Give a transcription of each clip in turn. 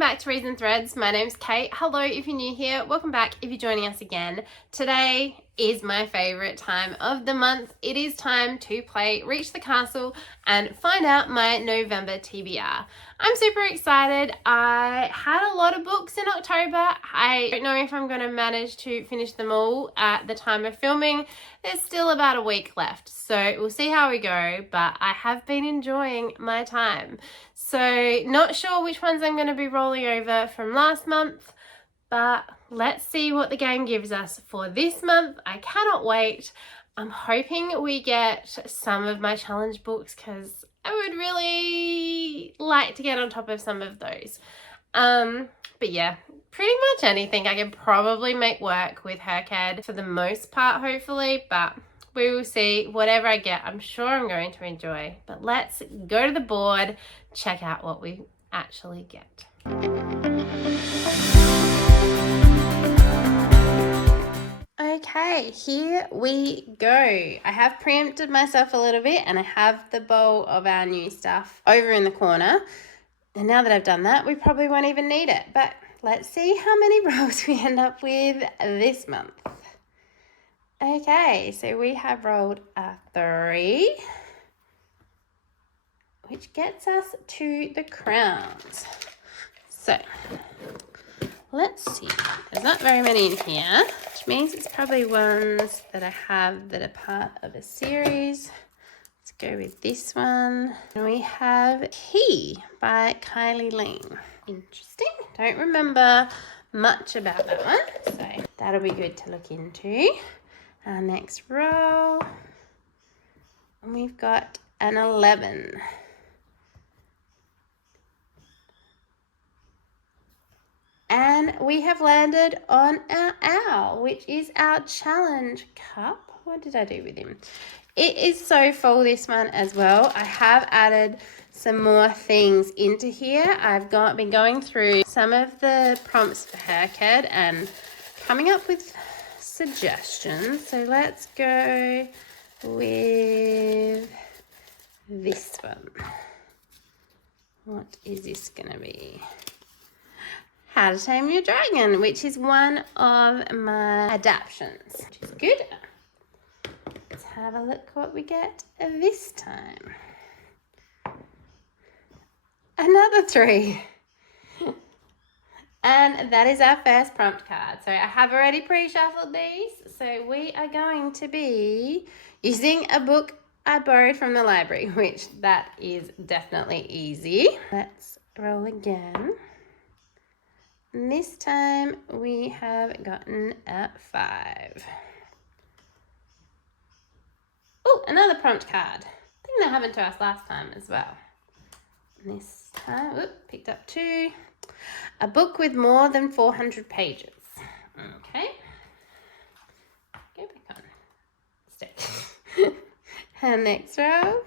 back to Reads and Threads. My name's Kate. Hello if you're new here. Welcome back if you're joining us again. Today is my favourite time of the month. It is time to play Reach the Castle and find out my November TBR. I'm super excited. I had a lot of books in October. I don't know if I'm going to manage to finish them all at the time of filming. There's still about a week left, so we'll see how we go, but I have been enjoying my time. So not sure which ones I'm going to be rolling over from last month, but let's see what the game gives us for this month. I cannot wait. I'm hoping we get some of my challenge books because I would really like to get on top of some of those. But yeah, pretty much anything I can probably make work with Hercad for the most part, hopefully, but we will see. Whatever I get, I'm sure I'm going to enjoy. But let's go to the board, check out what we actually get. Okay, here we go. I have preempted myself a little bit and I have the bowl of our new stuff over in the corner. And now that I've done that, we probably won't even need it. But let's see how many rolls we end up with this month. Okay, so we have rolled a 3, which gets us to the crowns. So let's see. There's not very many in here, which means it's probably ones that I have that are part of a series. Let's go with this one. And we have He by Kylie Ling. Interesting. Don't remember much about that one, so that'll be good to look into. Our next roll, and we've got an 11. And we have landed on our owl, which is our challenge cup. What did I do with him? It is so full, this one as well. I have added some more things into here. I've been going through some of the prompts for Hercad and coming up with suggestions. So let's go with this one. What is this going to be? How to Tame Your Dragon, which is one of my adaptions, which is good. Let's have a look what we get this time. Another 3. And that is our first prompt card. So I have already pre-shuffled these. So we are going to be using a book I borrowed from the library, which that is definitely easy. Let's roll again. And this time we have gotten a 5. Oh, another prompt card. I think that happened to us last time as well. And this time, picked up 2. A book with more than 400 pages. Okay. Go back on. Stay. And next row.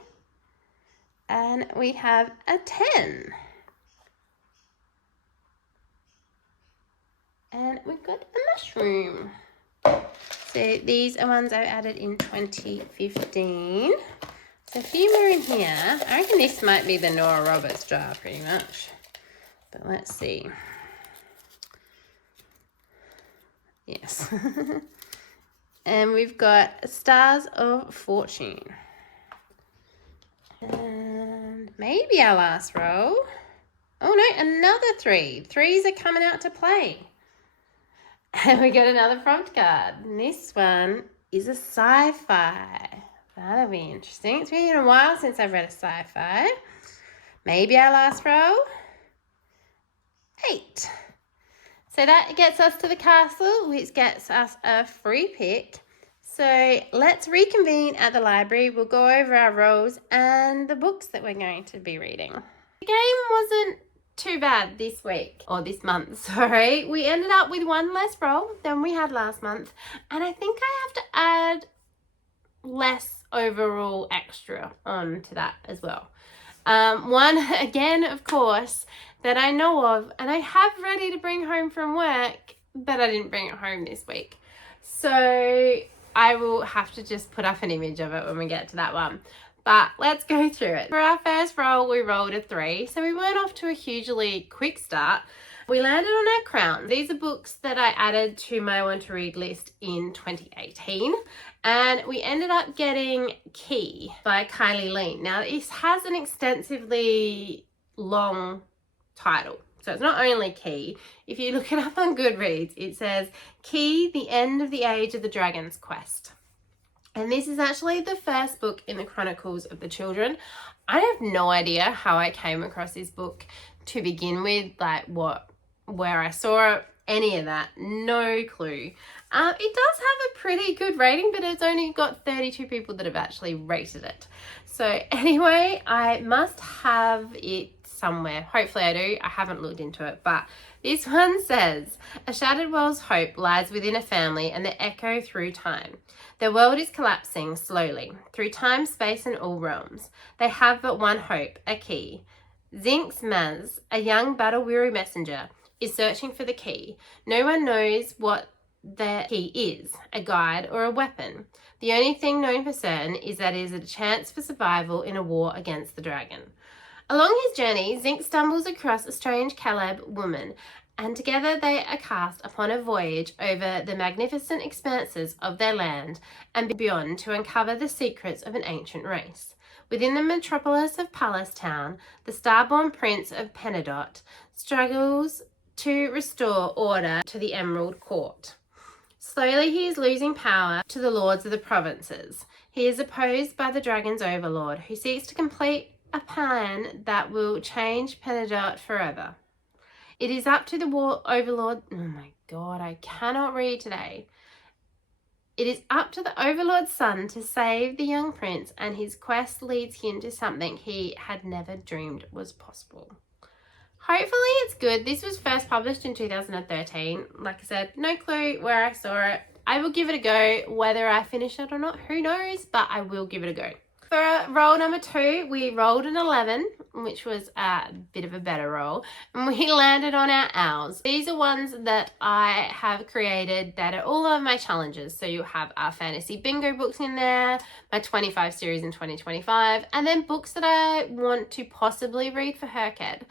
And we have a 10. And we've got a mushroom. So these are ones I added in 2015. So a few more in here. I reckon this might be the Nora Roberts jar pretty much. But let's see. Yes. And we've got Stars of Fortune. And maybe our last row. Oh no, another 3. 3s are coming out to play. And we got another prompt card. And this one is a sci-fi. That'll be interesting. It's been a while since I've read a sci-fi. Maybe our last row. 8. So that gets us to the castle, which gets us a free pick. So let's reconvene at the library. We'll go over our rolls and the books that we're going to be reading. The game wasn't too bad this week, or this month, sorry. We ended up with 1 less roll than we had last month. And I think I have to add less overall extra onto that as well. One, again, of course, that I know of, and I have ready to bring home from work, but I didn't bring it home this week. So I will have to just put up an image of it when we get to that one. but let's go through it. For our first roll, we rolled a 3, so we weren't off to a hugely quick start. We landed on our crown. These are books that I added to my want to read list in 2018, and we ended up getting Key by Kylie Lean. Now, this has an extensively long title. So it's not only Key. If you look it up on Goodreads, it says Key, the End of the Age of the Dragon's Quest. And this is actually the first book in the Chronicles of the Children. I have no idea how I came across this book to begin with, like where I saw it, any of that, no clue. It does have a pretty good rating, but it's only got 32 people that have actually rated it. So anyway, I must have it somewhere. Hopefully I do. I haven't looked into it, but this one says, a shattered world's hope lies within a family and they echo through time. Their world is collapsing slowly through time, space, and all realms. They have but one hope, a key. Zinx Maz, a young battle-weary messenger, is searching for the key. No one knows what the key is, a guide or a weapon. The only thing known for certain is that it is a chance for survival in a war against the dragon. Along his journey, Zinc stumbles across a strange Caleb woman, and together they are cast upon a voyage over the magnificent expanses of their land and beyond to uncover the secrets of an ancient race. Within the metropolis of Palestine, the starborn prince of Penadot struggles to restore order to the Emerald Court. Slowly he is losing power to the lords of the provinces. He is opposed by the dragon's overlord, who seeks to complete a plan that will change Penadot forever. It is up to the overlord. Oh my God, I cannot read today. It is up to the overlord's son to save the young prince, and his quest leads him to something he had never dreamed was possible. Hopefully it's good. This was first published in 2013. Like I said, no clue where I saw it. I will give it a go. Whether I finish it or not, who knows, but I will give it a go. For roll number 2, we rolled an 11, which was a bit of a better roll, and we landed on our owls. These are ones that I have created that are all of my challenges. So you'll have our fantasy bingo books in there, my 25 series in 2025, and then books that I want to possibly read for Herked.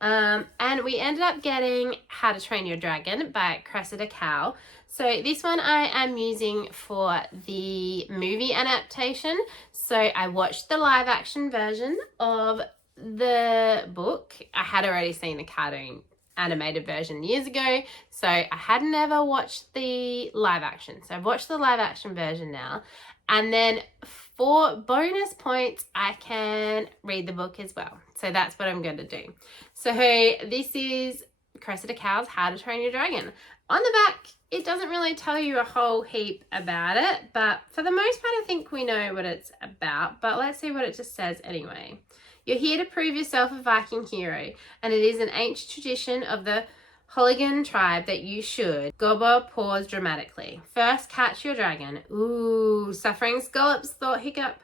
And we ended up getting How to Train Your Dragon by Cressida Cowell. So this one I am using for the movie adaptation. So I watched the live action version of the book. I had already seen the cartoon animated version years ago, so I had never watched the live action. So I've watched the live action version now. And then for bonus points, I can read the book as well. So that's what I'm going to do. So this is Cressida Cowell's How to Train Your Dragon. On the back, it doesn't really tell you a whole heap about it, but for the most part, I think we know what it's about. But let's see what it just says anyway. You're here to prove yourself a Viking hero, and it is an ancient tradition of the Hooligan tribe that you should. Gobbo paused dramatically. First, catch your dragon. Ooh, suffering scallops, thought Hiccup.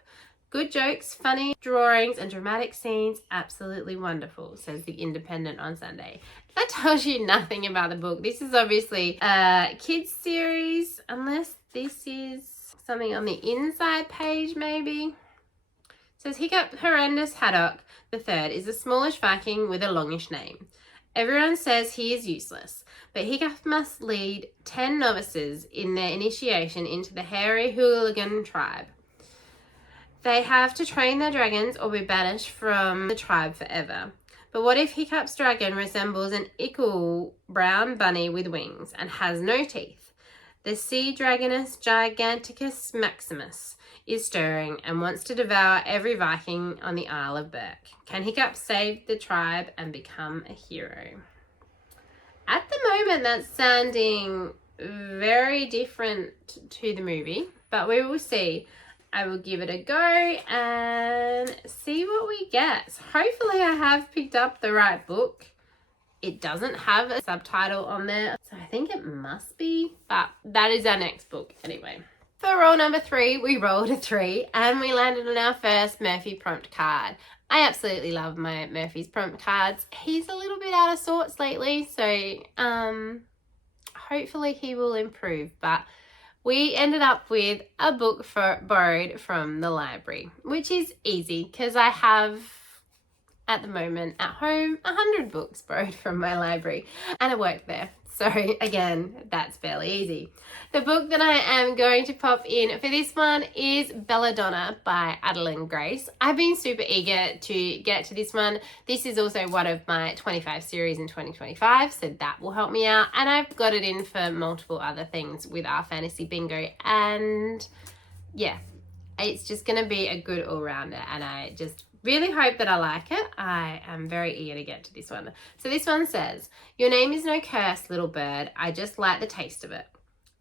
Good jokes, funny drawings, and dramatic scenes. Absolutely wonderful, says The Independent on Sunday. That tells you nothing about the book. This is obviously a kids series, unless this is something on the inside page maybe. It says Hiccup Horrendous Haddock III is a smallish Viking with a longish name. Everyone says he is useless, but Hiccup must lead 10 novices in their initiation into the hairy hooligan tribe. They have to train their dragons or be banished from the tribe forever. But what if Hiccup's dragon resembles an ickle brown bunny with wings and has no teeth? The sea dragoness Giganticus Maximus is stirring and wants to devour every Viking on the Isle of Berk. Can Hiccup save the tribe and become a hero? At the moment, that's sounding very different to the movie, but we will see. I will give it a go and see what we get. So hopefully I have picked up the right book. It doesn't have a subtitle on there, so I think it must be, but that is our next book anyway. For roll number 3, we rolled a 3 and we landed on our first Murphy prompt card. I absolutely love my Murphy's prompt cards. He's a little bit out of sorts lately, so hopefully he will improve, but we ended up with a book borrowed from the library, which is easy because I have at the moment at home 100 books borrowed from my library and I work there. So again, that's fairly easy. The book that I am going to pop in for this one is Belladonna by Adeline Grace. I've been super eager to get to this one. This is also one of my 25 series in 2025, so that will help me out. And I've got it in for multiple other things with our fantasy bingo. And yeah, it's just going to be a good all-rounder, and I just really hope that I like it. I am very eager to get to this one. So this one says, "Your name is no curse, little bird. I just like the taste of it."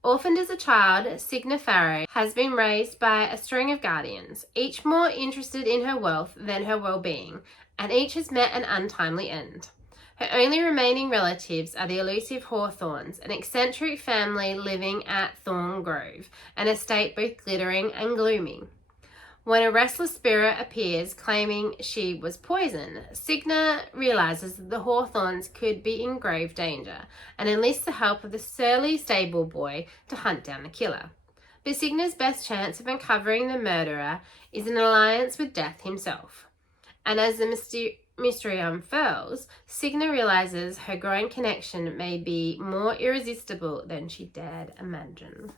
Orphaned as a child, Signa Farrow has been raised by a string of guardians, each more interested in her wealth than her well-being, and each has met an untimely end. Her only remaining relatives are the elusive Hawthorns, an eccentric family living at Thorn Grove, an estate both glittering and gloomy. When a restless spirit appears claiming she was poisoned, Signa realizes that the Hawthorns could be in grave danger and enlists the help of the surly stable boy to hunt down the killer. But Signa's best chance of uncovering the murderer is an alliance with Death himself. And as the mystery unfurls, Signa realizes her growing connection may be more irresistible than she dared imagine.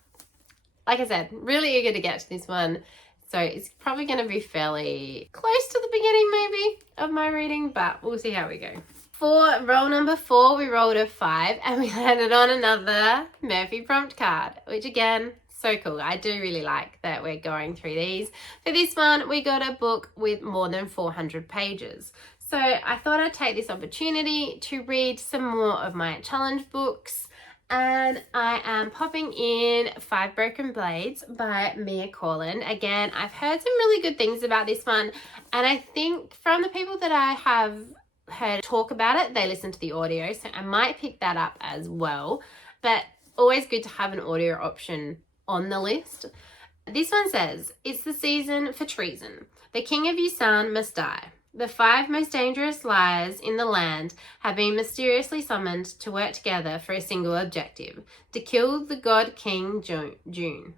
Like I said, really eager to get to this one. So it's probably going to be fairly close to the beginning maybe of my reading, but we'll see how we go. For roll number 4, we rolled a 5 and we landed on another Murphy prompt card, which again, so cool. I do really like that we're going through these. For this one, we got a book with more than 400 pages. So I thought I'd take this opportunity to read some more of my challenge books. And I am popping in 5 Broken Blades by Mia Corlin. Again, I've heard some really good things about this one, and I think from the people that I have heard talk about it, they listen to the audio, so I might pick that up as well. But always good to have an audio option on the list. This one says, "It's the season for treason. The king of Yusan must die. The 5 most dangerous liars in the land have been mysteriously summoned to work together for a single objective, to kill the god King June.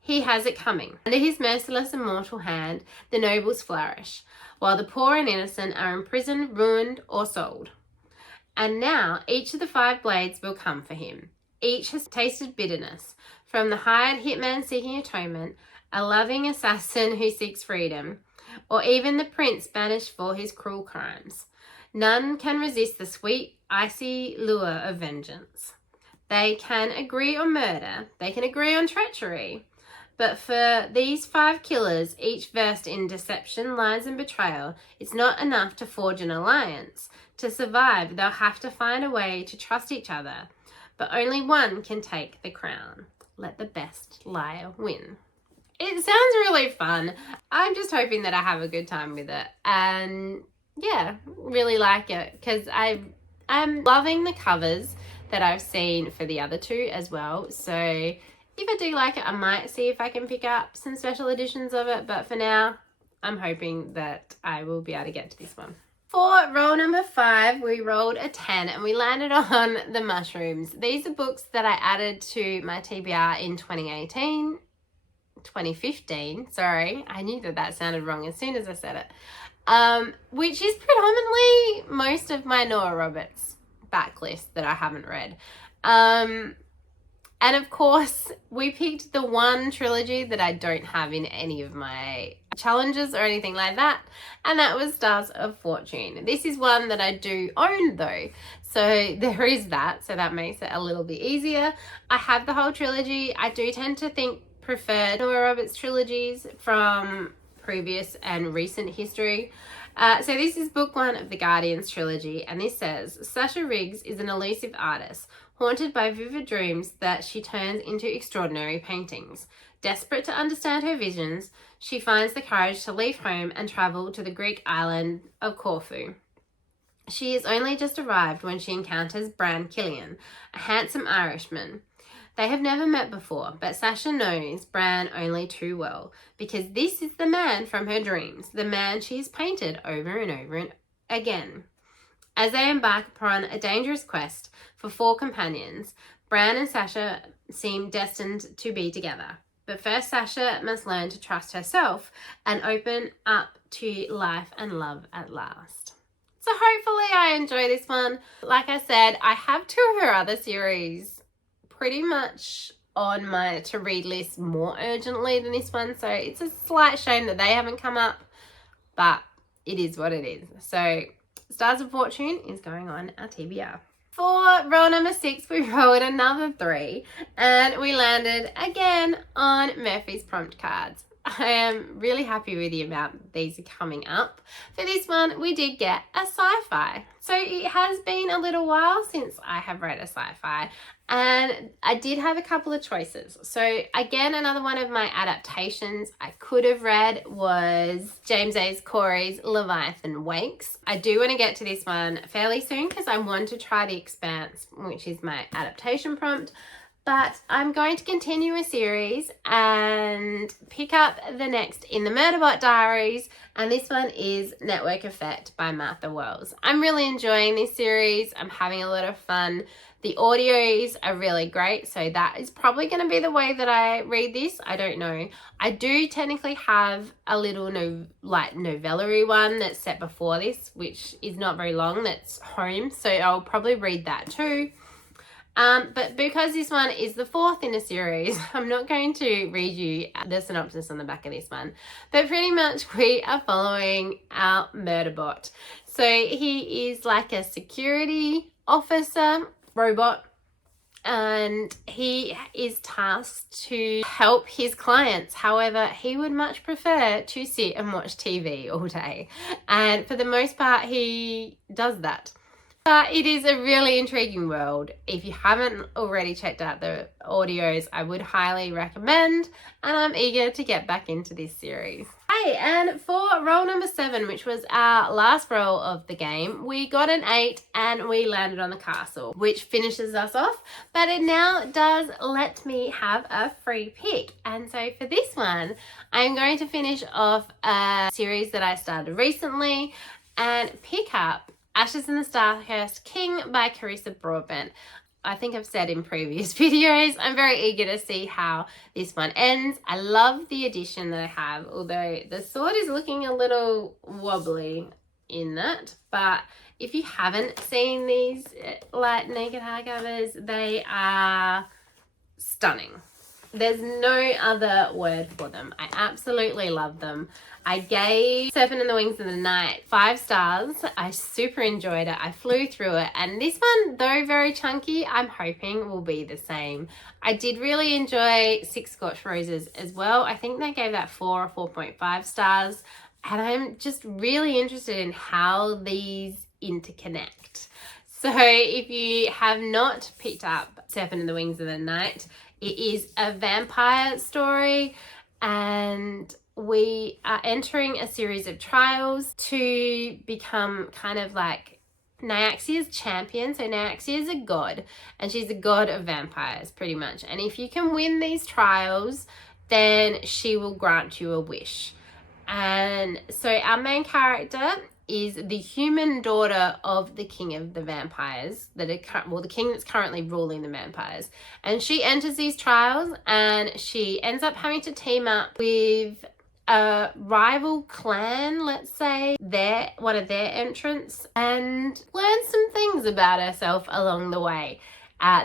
He has it coming. Under his merciless and mortal hand, the nobles flourish, while the poor and innocent are imprisoned, ruined, or sold. And now each of the 5 blades will come for him. Each has tasted bitterness, from the hired hitman seeking atonement, a loving assassin who seeks freedom, or even the prince banished for his cruel crimes. None can resist the sweet, icy lure of vengeance. They can agree on murder, they can agree on treachery, but for these 5 killers, each versed in deception, lies, and betrayal, it's not enough to forge an alliance. To survive, they'll have to find a way to trust each other, but only one can take the crown. Let the best liar win." It sounds really fun. I'm just hoping that I have a good time with it, and yeah, really like it because I'm loving the covers that I've seen for the other 2 as well. So if I do like it, I might see if I can pick up some special editions of it, but for now I'm hoping that I will be able to get to this one. For roll number 5, we rolled a 10 and we landed on The Mushrooms. These are books that I added to my TBR in 2015, sorry, I knew that sounded wrong as soon as I said it, which is predominantly most of my Nora Roberts backlist that I haven't read. And of course, we picked the one trilogy that I don't have in any of my challenges or anything like that, and that was Stars of Fortune. This is one that I do own though, so there is that, so that makes it a little bit easier. I have the whole trilogy. I do tend to prefer Nora Roberts trilogies from previous and recent history. So this is book 1 of the Guardians trilogy, and this says, "Sasha Riggs is an elusive artist, haunted by vivid dreams that she turns into extraordinary paintings. Desperate to understand her visions, she finds the courage to leave home and travel to the Greek island of Corfu. She is only just arrived when she encounters Bran Killian, a handsome Irishman. They have never met before, but Sasha knows Bran only too well, because this is the man from her dreams, the man she has painted over and over again. As they embark upon a dangerous quest for 4 companions, Bran and Sasha seem destined to be together. But first, Sasha must learn to trust herself and open up to life and love at last. So hopefully I enjoy this one. Like I said, I have 2 of her other series pretty much on my to read list more urgently than this one. So it's a slight shame that they haven't come up, but it is what it is. So Stars of Fortune is going on our TBR. For roll number 6, we rolled another 3 and we landed again on Murphy's prompt cards. I am really happy with the amount these are coming up. For this one, we did get a sci-fi. So it has been a little while since I have read a sci-fi, and I did have a couple of choices. So again, another one of my adaptations I could have read was James A. Corey's Leviathan Wakes. I do want to get to this one fairly soon because I want to try The Expanse, which is my adaptation prompt. But I'm going to continue a series and pick up the next in the Murderbot Diaries, and this one is Network Effect by Martha Wells. I'm really enjoying this series. I'm having a lot of fun. The audios are really great, so that is probably going to be the way that I read this. I don't know. I do technically have a little novella-y one that's set before this, which is not very long, that's home, so I'll probably read that too. But because this one is the 4th in a series, I'm not going to read you the synopsis on the back of this one. But pretty much we are following our Murderbot. So he is like a security officer robot, and he is tasked to help his clients. However, he would much prefer to sit and watch TV all day. And for the most part, he does that. It is a really intriguing world. If you haven't already checked out the audios, I would highly recommend, and I'm eager to get back into this series. Hey, and for roll number 7, which was our last roll of the game, we got an 8 and we landed on the castle, which finishes us off, but it now does let me have a free pick. And so for this one, I'm going to finish off a series that I started recently and pick up Ashes in the Starcursed King by Carissa Broadbent. I think I've said in previous videos, I'm very eager to see how this one ends. I love the edition that I have, although the sword is looking a little wobbly in that. But if you haven't seen these light naked hardcovers, they are stunning. There's no other word for them. I absolutely love them. I gave Serpent and the Wings of the Night 5 stars. I super enjoyed it. I flew through it. And this one, though very chunky, I'm hoping will be the same. I did really enjoy 6 Scorched Roses as well. I think they gave that 4 or 4.5 stars. And I'm just really interested in how these interconnect. So if you have not picked up Serpent and the Wings of the Night, it is a vampire story, and we are entering a series of trials to become kind of like Nyaxia's champion. So Nyaxia is a god, and she's a god of vampires pretty much. And if you can win these trials, then she will grant you a wish. And so our main character is the human daughter of the king of the vampires, the king that's currently ruling the vampires. And she enters these trials, and she ends up having to team up with a rival clan, let's say, one of their entrants, and learn some things about herself along the way.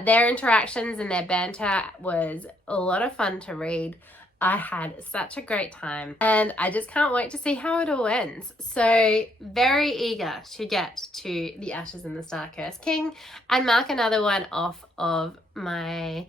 Their interactions and their banter was a lot of fun to read. I had such a great time, and I just can't wait to see how it all ends. So very eager to get to the Ashes and the Starcursed King and mark another one off of my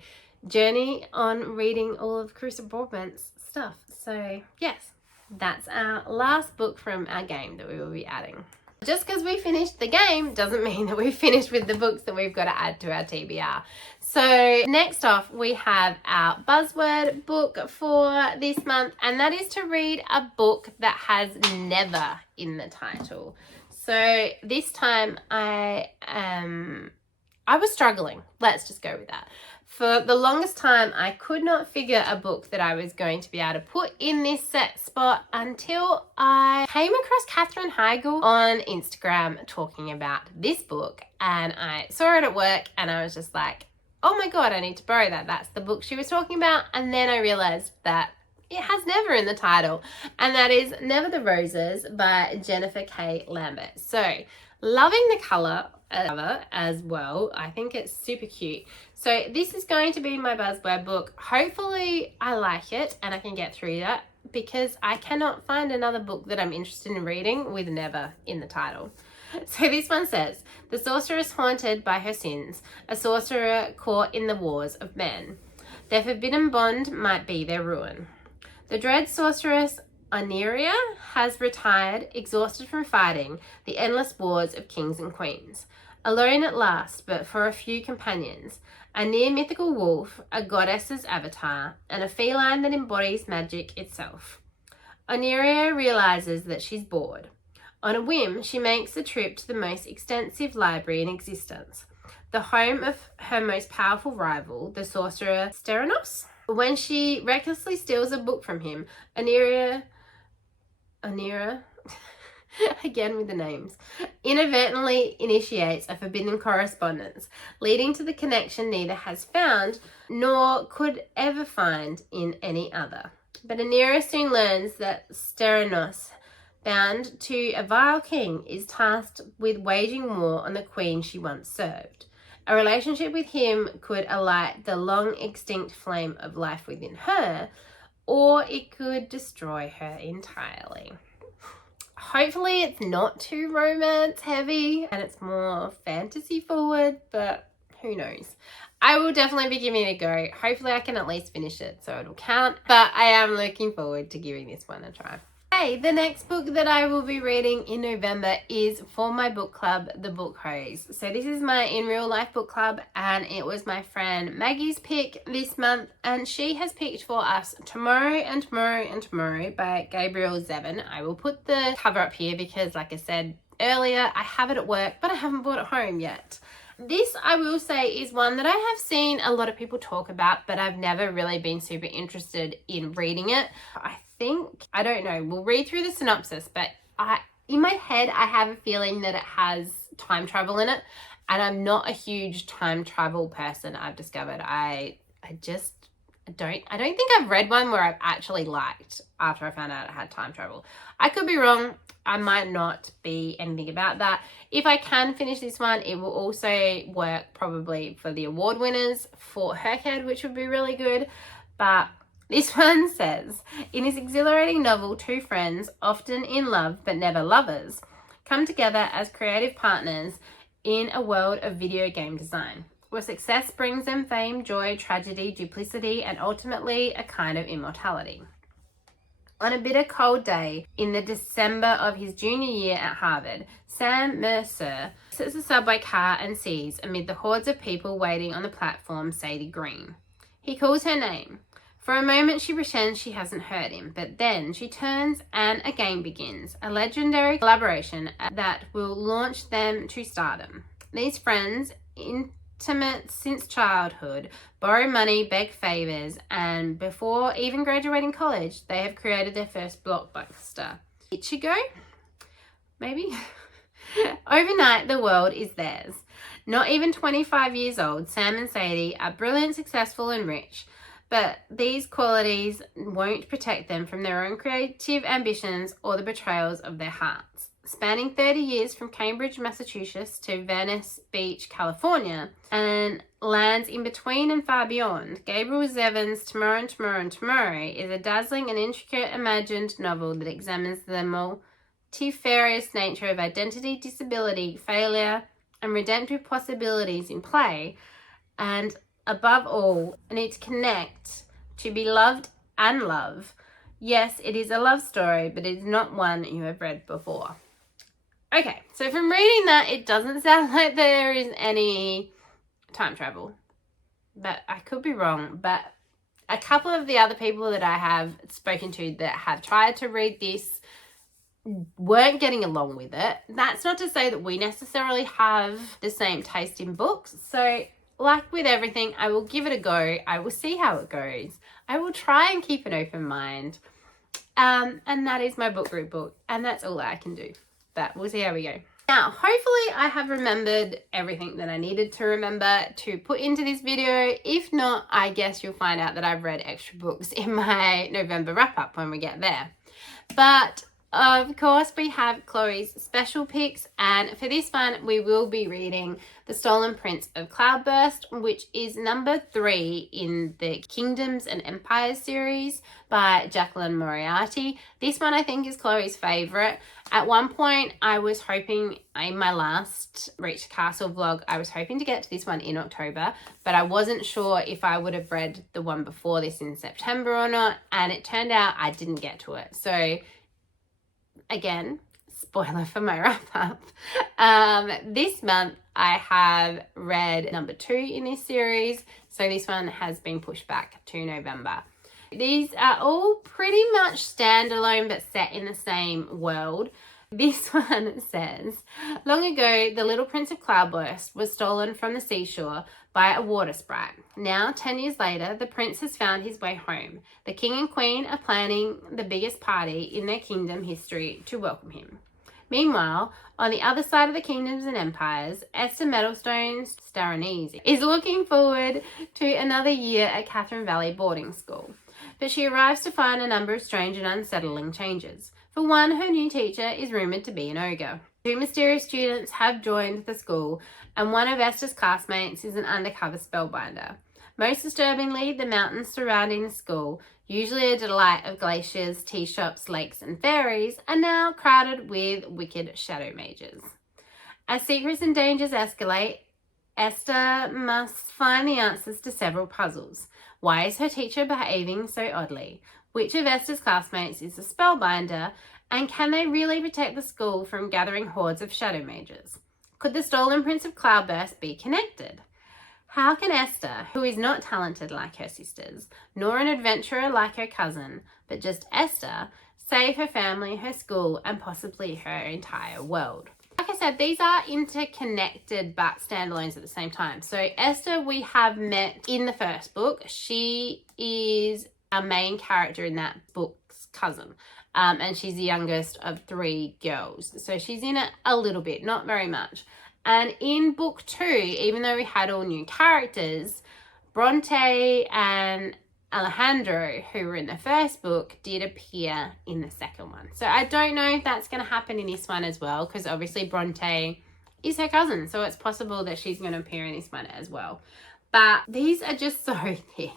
journey on reading all of Carissa Broadbent's stuff. So yes, that's our last book from our game that we will be adding. Just because we finished the game doesn't mean that we've finished with the books that we've got to add to our TBR. So next off, we have our Buzzword book for this month, and that is to read a book that has never in the title. So this time I was struggling. Let's just go with that. For the longest time, I could not figure a book that I was going to be able to put in this set spot until I came across Katherine Heigl on Instagram talking about this book, and I saw it at work and I was just like, oh my god, I need to borrow that. That's the book she was talking about. And then I realized that it has Never in the title, and that is Never the Roses by Jennifer K. Lambert. So loving the cover as well. I think it's super cute. So this is going to be my Buzzword book. Hopefully I like it and I can get through that, because I cannot find another book that I'm interested in reading with Never in the title. So this one says, the sorceress haunted by her sins, a sorcerer caught in the wars of men. Their forbidden bond might be their ruin. The dread sorceress Oneria has retired, exhausted from fighting the endless wars of kings and queens. Alone at last, but for a few companions, a near mythical wolf, a goddess's avatar, and a feline that embodies magic itself. Oneria realizes that she's bored. On a whim, she makes a trip to the most extensive library in existence, the home of her most powerful rival, the sorcerer Sterenos. When she recklessly steals a book from him, Oneria, again with the names, inadvertently initiates a forbidden correspondence, leading to the connection neither has found nor could ever find in any other. But Oneria soon learns that Sterenos, bound to a vile king, is tasked with waging war on the queen she once served. A relationship with him could alight the long extinct flame of life within her, or it could destroy her entirely. Hopefully it's not too romance heavy and it's more fantasy forward, but who knows. I will definitely be giving it a go. Hopefully I can at least finish it so it'll count, but I am looking forward to giving this one a try. Hey, the next book that I will be reading in November is for my book club, The Book Hose. So this is my in real life book club, and it was my friend Maggie's pick this month, and she has picked for us Tomorrow and Tomorrow and Tomorrow by Gabrielle Zevin. I will put the cover up here because, like I said earlier, I have it at work, but I haven't brought it home yet. This, I will say, is one that I have seen a lot of people talk about, but I've never really been super interested in reading it. I don't know, we'll read through the synopsis, but in my head, I have a feeling that it has time travel in it, and I'm not a huge time travel person, I've discovered. I don't think I've read one where I've actually liked after I found out it had time travel. I could be wrong. I might not be anything about that. If I can finish this one, it will also work probably for the award winners for Herkhead, which would be really good. But this one says, in this exhilarating novel, two friends, often in love but never lovers, come together as creative partners in a world of video game design, where success brings them fame, joy, tragedy, duplicity, and ultimately a kind of immortality. On a bitter cold day in the December of his junior year at Harvard, Sam Mercer sits a subway car and sees, amid the hordes of people waiting on the platform, Sadie Green. He calls her name. For a moment she pretends she hasn't heard him, but then she turns and a game begins, a legendary collaboration that will launch them to stardom. These friends, intimate since childhood, borrow money, beg favors, and before even graduating college, they have created their first blockbuster. Ichigo? Maybe? Overnight, the world is theirs. Not even 25 years old, Sam and Sadie are brilliant, successful, and rich. But these qualities won't protect them from their own creative ambitions or the betrayals of their hearts. Spanning 30 years from Cambridge, Massachusetts to Venice Beach, California, and lands in between and far beyond, Gabrielle Zevin's Tomorrow and Tomorrow and Tomorrow is a dazzling and intricate imagined novel that examines the multifarious nature of identity, disability, failure, and redemptive possibilities in play, and above all, I need to connect, to be loved and love. Yes, it is a love story, but it is not one you have read before. Okay, so from reading that, it doesn't sound like there is any time travel. But I could be wrong. But a couple of the other people that I have spoken to that have tried to read this weren't getting along with it. That's not to say that we necessarily have the same taste in books. So like with everything, I will give it a go. I will see how it goes. I will try and keep an open mind. And that is my book group book. And that's all I can do. But we'll see how we go. Now, hopefully I have remembered everything that I needed to remember to put into this video. If not, I guess you'll find out that I've read extra books in my November wrap-up when we get there. But of course, we have Chloe's special picks, and for this one, we will be reading The Stolen Prince of Cloudburst, which is number 3 in the Kingdoms and Empires series by Jacqueline Moriarty. This one I think is Chloe's favourite. At one point, I was hoping, in my last Reach the Castle vlog, I was hoping to get to this one in October, but I wasn't sure if I would have read the one before this in September or not, and it turned out I didn't get to it. So again, spoiler for my wrap-up. This month I have read number 2 in this series, so this one has been pushed back to November. These are all pretty much standalone but set in the same world. This one says, long ago, the little Prince of Cloudburst was stolen from the seashore by a water sprite. Now, 10 years later, the prince has found his way home. The king and queen are planning the biggest party in their kingdom history to welcome him. Meanwhile, on the other side of the kingdoms and empires, Esther Meadowstone's Staranese is looking forward to another year at Catherine Valley boarding school. But she arrives to find a number of strange and unsettling changes. For one, her new teacher is rumoured to be an ogre. 2 mysterious students have joined the school, and one of Esther's classmates is an undercover spellbinder. Most disturbingly, the mountains surrounding the school, usually a delight of glaciers, tea shops, lakes and fairies, are now crowded with wicked shadow mages. As secrets and dangers escalate, Esther must find the answers to several puzzles. Why is her teacher behaving so oddly? Which of Esther's classmates is a spellbinder? And can they really protect the school from gathering hordes of shadow mages? Could the stolen Prince of Cloudburst be connected? How can Esther, who is not talented like her sisters, nor an adventurer like her cousin, but just Esther, save her family, her school, and possibly her entire world? Like I said, these are interconnected but standalones at the same time. So Esther we have met in the first book. She is our main character in that book's cousin. And she's the youngest of 3 girls. So she's in it a little bit, not very much. And in book 2, even though we had all new characters, Bronte and Alejandro, who were in the first book, did appear in the second one. So I don't know if that's going to happen in this one as well, because obviously Bronte is her cousin. So it's possible that she's going to appear in this one as well. But these are just so thick.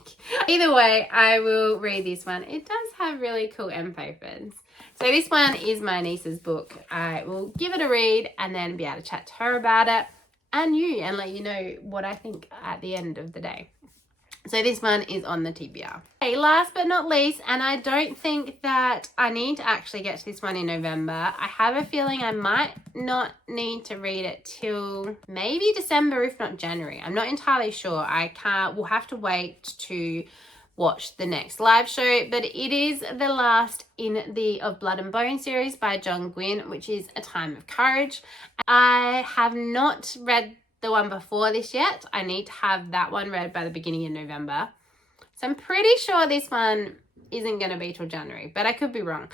Either way, I will read this one. It does have really cool end papers. So this one is my niece's book. I will give it a read and then be able to chat to her about it and let you know what I think at the end of the day. So this one is on the TBR. Okay, last but not least, and I don't think that I need to actually get to this one in November. I have a feeling I might not need to read it till maybe December, if not January. I'm not entirely sure. We'll have to wait to watch the next live show, but it is the last in the Of Blood and Bone series by John Gwynne, which is A Time of Courage. I have not read the one before this yet. I need to have that one read by the beginning of November. So I'm pretty sure this one isn't going to be till January, but I could be wrong.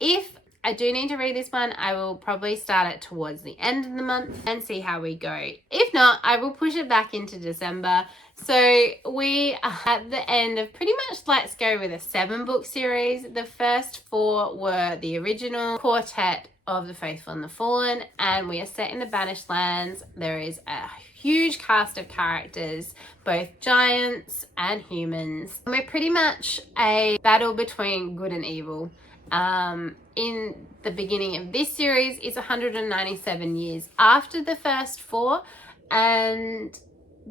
If I do need to read this one, I will probably start it towards the end of the month and see how we go. If not, I will push it back into December. So we are at the end of pretty much, let's go with a 7-book series. The first 4 were the original Quartet of the Faithful and the Fallen, and we are set in the Banished Lands. There is a huge cast of characters, both giants and humans. We're pretty much a battle between good and evil. In the beginning of this series, it's 197 years after the first 4, and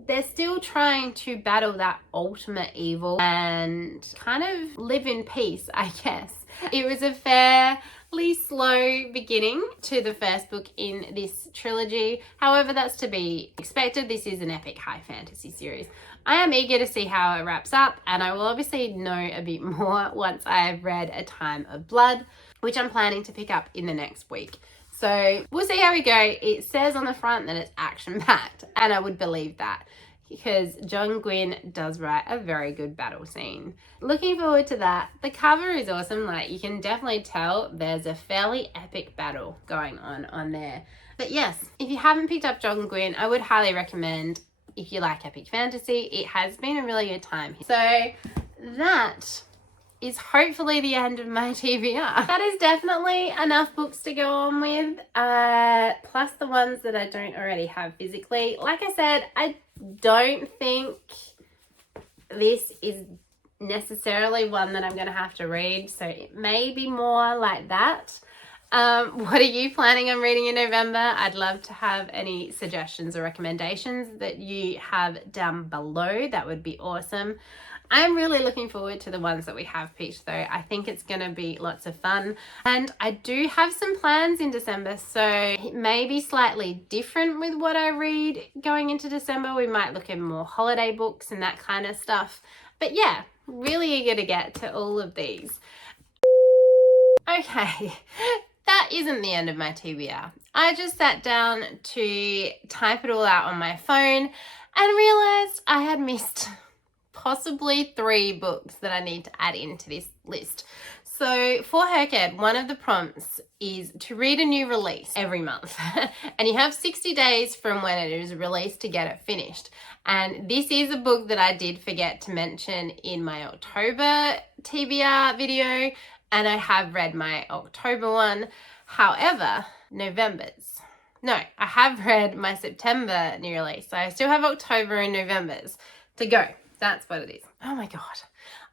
they're still trying to battle that ultimate evil and kind of live in peace, I guess. It was a fairly slow beginning to the first book in this trilogy. However, that's to be expected. This is an epic high fantasy series. I am eager to see how it wraps up, and I will obviously know a bit more once I've read A Time of Blood, which I'm planning to pick up in the next week. So we'll see how we go. It says on the front that it's action-packed, and I would believe that because John Gwynne does write a very good battle scene. Looking forward to that. The cover is awesome. Like, you can definitely tell there's a fairly epic battle going on there. But yes, if you haven't picked up John Gwyn, I would highly recommend. If you like epic fantasy, it has been a really good time. So that is hopefully the end of my TBR. That is definitely enough books to go on with, plus the ones that I don't already have physically. Like I said, I don't think this is necessarily one that I'm going to have to read, so it may be more like that. What are you planning on reading in November? I'd love to have any suggestions or recommendations that you have down below. That would be awesome. I'm really looking forward to the ones that we have picked though. I think it's going to be lots of fun. And I do have some plans in December, so it may be slightly different with what I read going into December. We might look at more holiday books and that kind of stuff. But yeah, really eager to get to all of these. Okay, that isn't the end of my TBR. I just sat down to type it all out on my phone and realized I had missed possibly 3 books that I need to add into this list. So for Herked, one of the prompts is to read a new release every month. And you have 60 days from when it is released to get it finished. And this is a book that I did forget to mention in my October TBR video, and I have read my October one. However, I have read my September new release. So I still have October and November's to go. That's what it is. Oh my God.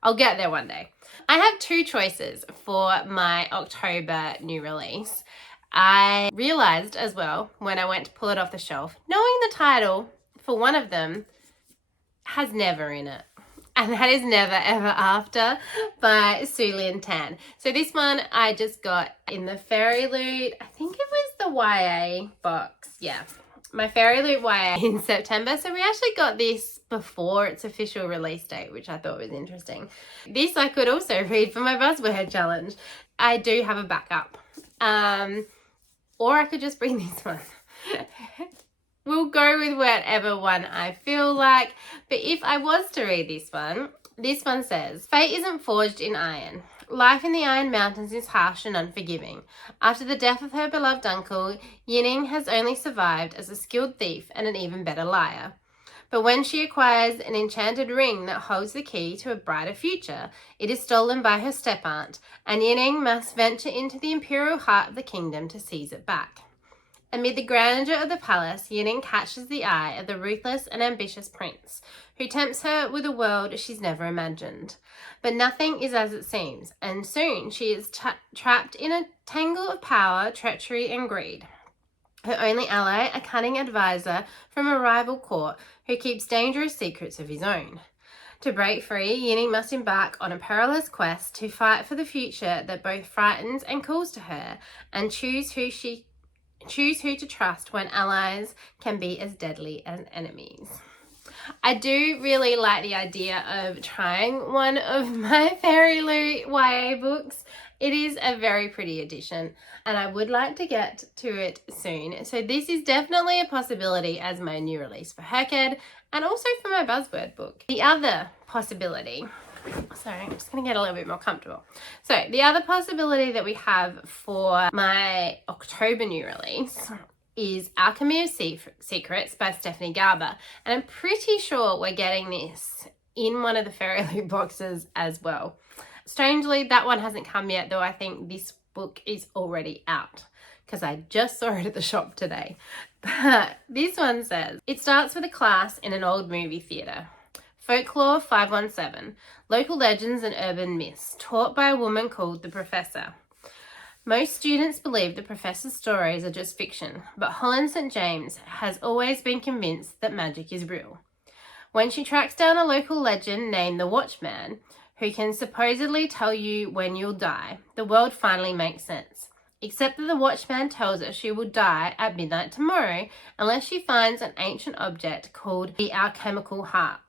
I'll get there one day. I have 2 choices for my October new release. I realized as well when I went to pull it off the shelf, knowing the title for one of them has Never in it. And that is Never Ever After by Sue Lynn Tan. So this one I just got in the Fairy Loot. I think it was the YA box. Yeah. My Fairy Loot YA in September. So we actually got this before its official release date, which I thought was interesting. This I could also read for my Buzzword challenge. I do have a backup. Or I could just bring this one. We'll go with whatever one I feel like. But if I was to read this one says, Fate isn't forged in iron. Life in the Iron Mountains is harsh and unforgiving. After the death of her beloved uncle, Yining has only survived as a skilled thief and an even better liar. But when she acquires an enchanted ring that holds the key to a brighter future, it is stolen by her step-aunt, and Yining must venture into the imperial heart of the kingdom to seize it back. Amid the grandeur of the palace, Yining catches the eye of the ruthless and ambitious prince, who tempts her with a world she's never imagined. But nothing is as it seems, and soon she is trapped in a tangle of power, treachery, and greed. Her only ally, a cunning advisor from a rival court who keeps dangerous secrets of his own. To break free, Yining must embark on a perilous quest to fight for the future that both frightens and calls to her, and choose who to trust when allies can be as deadly as enemies. I do really like the idea of trying one of my Fairy Loot YA books. It is a very pretty edition and I would like to get to it soon. So this is definitely a possibility as my new release for Herked and also for my Buzzword book. The other possibility, sorry, I'm just going to get a little bit more comfortable. So the other possibility that we have for my October new release is Alchemy of Secrets by Stephanie Garber. And I'm pretty sure we're getting this in one of the Fairy Loot boxes as well. Strangely, that one hasn't come yet, though I think this book is already out because I just saw it at the shop today. But this one says, it starts with a class in an old movie theatre. Folklore 517, local legends and urban myths, taught by a woman called the Professor. Most students believe the Professor's stories are just fiction, but Holland St. James has always been convinced that magic is real. When she tracks down a local legend named the Watchman, who can supposedly tell you when you'll die, the world finally makes sense. Except that the Watchman tells her she will die at midnight tomorrow unless she finds an ancient object called the alchemical heart.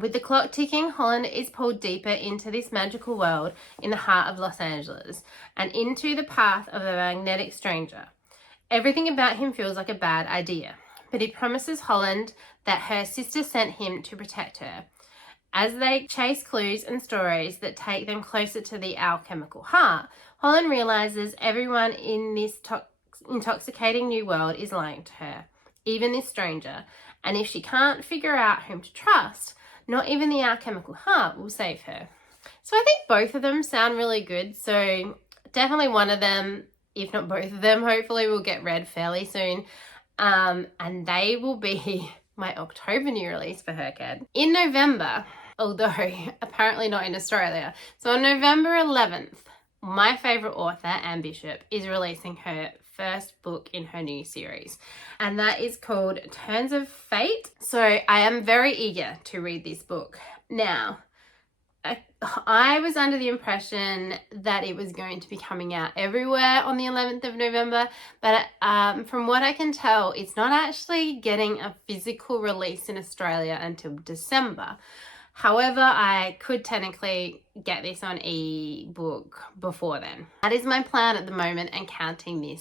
With the clock ticking, Holland is pulled deeper into this magical world in the heart of Los Angeles and into the path of a magnetic stranger. Everything about him feels like a bad idea, but he promises Holland that her sister sent him to protect her. As they chase clues and stories that take them closer to the alchemical heart, Holland realizes everyone in this intoxicating new world is lying to her, even this stranger. And if she can't figure out whom to trust, not even the alchemical heart will save her. So I think both of them sound really good. So definitely one of them, if not both of them, hopefully will get read fairly soon. And they will be my October new release for her, kid. In November, although apparently not in Australia. So on November 11th, my favourite author, Anne Bishop, is releasing her first book in her new series, and that is called Turns of Fate. So I am very eager to read this book. Now, I was under the impression that it was going to be coming out everywhere on the 11th of November, but from what I can tell, it's not actually getting a physical release in Australia until December. However, I could technically get this on ebook before then. That is my plan at the moment, and counting this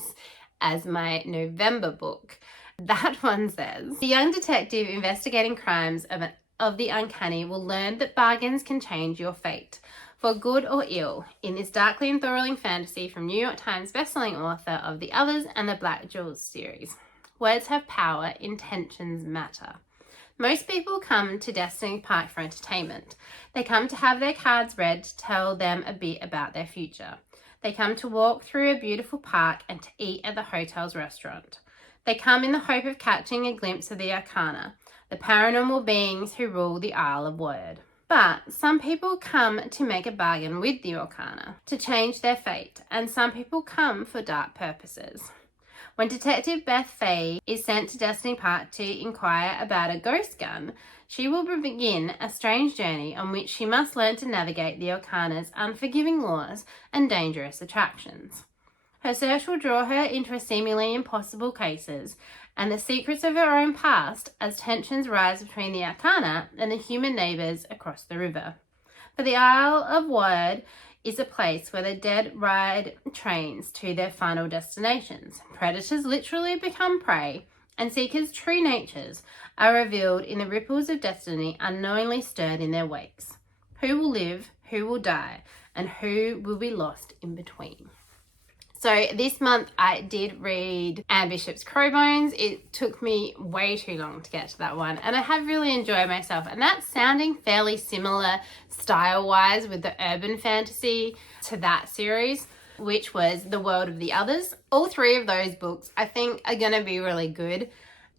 as my November book. That one says, the young detective investigating crimes of the uncanny will learn that bargains can change your fate, for good or ill, in this darkly enthralling fantasy from New York Times bestselling author of The Others and the Black Jewels series. Words have power, intentions matter. Most people come to Destiny Park for entertainment. They come to have their cards read to tell them a bit about their future. They come to walk through a beautiful park and to eat at the hotel's restaurant. They come in the hope of catching a glimpse of the arcana, the paranormal beings who rule the Isle of Word. But some people come to make a bargain with the arcana, to change their fate, and some people come for dark purposes. When Detective Beth Fay is sent to Destiny Park to inquire about a ghost gun, she will begin a strange journey on which she must learn to navigate the Arcana's unforgiving laws and dangerous attractions. Her search will draw her into seemingly impossible cases and the secrets of her own past as tensions rise between the Arcana and the human neighbours across the river. For the Isle of Word is a place where the dead ride trains to their final destinations. Predators literally become prey, and seekers' true natures are revealed in the ripples of destiny unknowingly stirred in their wakes. Who will live, who will die, and who will be lost in between? So this month I did read Anne Bishop's Crowbones. It took me way too long to get to that one, and I have really enjoyed myself. And that's sounding fairly similar style-wise with the urban fantasy to that series, which was The World of the Others. All three of those books I think are going to be really good.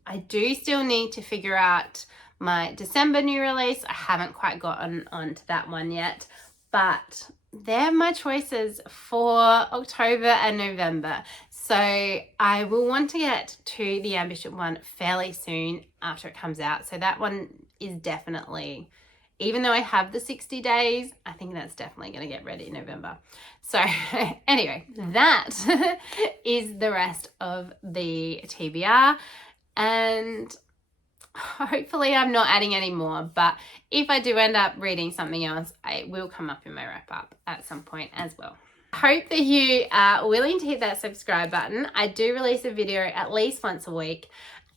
I do still need to figure out my December new release. I haven't quite gotten onto that one yet, but they're my choices for October and November. So I will want to get to the Anne Bishop one fairly soon after it comes out. So that one is definitely, even though I have the 60 days, I think that's definitely going to get ready in November. So anyway, that is the rest of the TBR. And hopefully I'm not adding any more, but if I do end up reading something else, it will come up in my wrap up at some point as well. I hope that you are willing to hit that subscribe button. I do release a video at least once a week,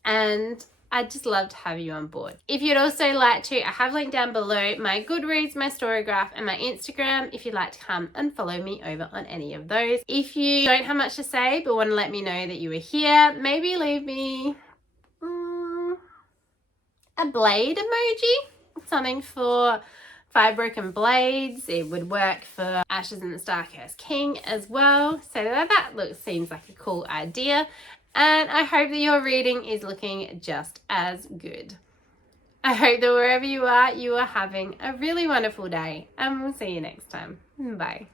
and I'd just love to have you on board. If you'd also like to, I have linked down below my Goodreads, my Storygraph, and my Instagram if you'd like to come and follow me over on any of those. If you don't have much to say but want to let me know that you are here, maybe leave me a blade emoji, something for 5 broken blades. It would work for Ashes in the Starcursed King as well. So that seems like a cool idea. And I hope that your reading is looking just as good. I hope that wherever you are having a really wonderful day, and we'll see you next time. Bye.